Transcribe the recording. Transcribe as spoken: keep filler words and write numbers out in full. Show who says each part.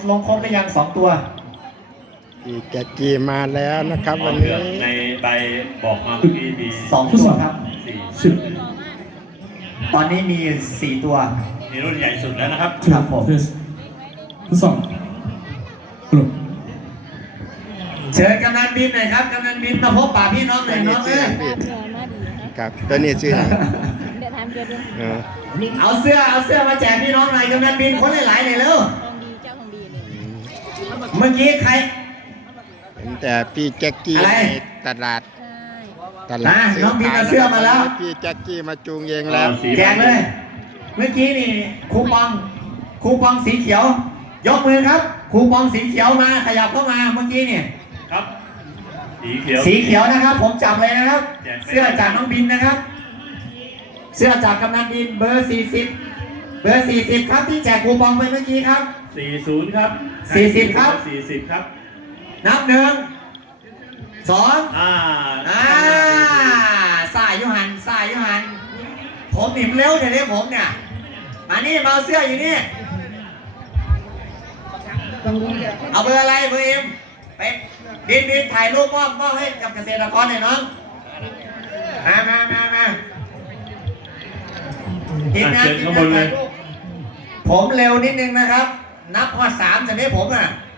Speaker 1: ลงครบหรือยังสองตัว
Speaker 2: พี่แจ็คกี้มาแล้วนะครับวันนี้
Speaker 3: ในใบบอกมาเมื่อกี้มี
Speaker 1: สองตัวครับ
Speaker 3: สี่
Speaker 4: สิบ
Speaker 1: ตอนนี้มีสี่ตัว
Speaker 3: มีรุ่นใหญ่สุดแล้วนะครับ
Speaker 1: ครับผม
Speaker 4: เทสทดสอบปลุก
Speaker 1: เชิญกำนันบินหน่อยครับกำนันบินมาพบป่าพี่น้องหน่อยน้องเอ้ย
Speaker 2: ครับตัวนี้ชื่ออะไร
Speaker 5: เดี๋ยวทำเดี๋ยวดู
Speaker 2: เออ
Speaker 1: เอาเสื้อเอาเสื้อมาแจกพี่น้องหน่อยกำนันบินคนหลายๆหน่อยเร็ว
Speaker 5: ของดีเจ้าของดีเลย
Speaker 1: เมื่อกี้ใคร
Speaker 2: เห็นแต่พี่แจ็คกี้
Speaker 1: อะไร
Speaker 2: ในตลาด
Speaker 5: ใช่
Speaker 2: ตลาด
Speaker 1: อ่ะน้องบินเอาเสื้อมาแล้ว
Speaker 2: พี่แจ็คกี้มาจูงเองแล้ว
Speaker 3: สี
Speaker 1: แจกเลย เมื่อกี้นี่คูปองคูปองสีเขียว ยกมือครับคูปองสีเขียวมาขยับเข้ามาเมื่อกี้นี่
Speaker 3: ครับสีเขียว
Speaker 1: สีเขียวนะครับ ผมจับเลยนะครับ
Speaker 3: แจกไป
Speaker 1: เสื้อจากน้องบินนะครับ เสื้อจากกำนันบินเบอร์สี่สิบเบอร์สี่สิบครับที่แจกคูปองไปเมื่อกี้ครับ
Speaker 3: สี่ศูนย์ครับ
Speaker 1: สี่สิบครับ
Speaker 3: สี่สิบครับ
Speaker 1: นับหนึ่งสอง
Speaker 3: อ่า
Speaker 1: อ่าสายยุหันสายยุหัน ผมหนิมเร็วเดี๋ยวนี้ผมเนี่ยมานี่มาเอาเสื้ออยู่นี่ เอาเบอร์อะไรเบอร์เอ็มไปบินบินถ่ายรูปมอบมอบให้กับเกษตรกรหน่อยน้องมามามามาทีมงานทีมงานถ่ายรูปผมเร็วนิดนึงนะครับ นับพอสามจากนี้ผมอ่ะ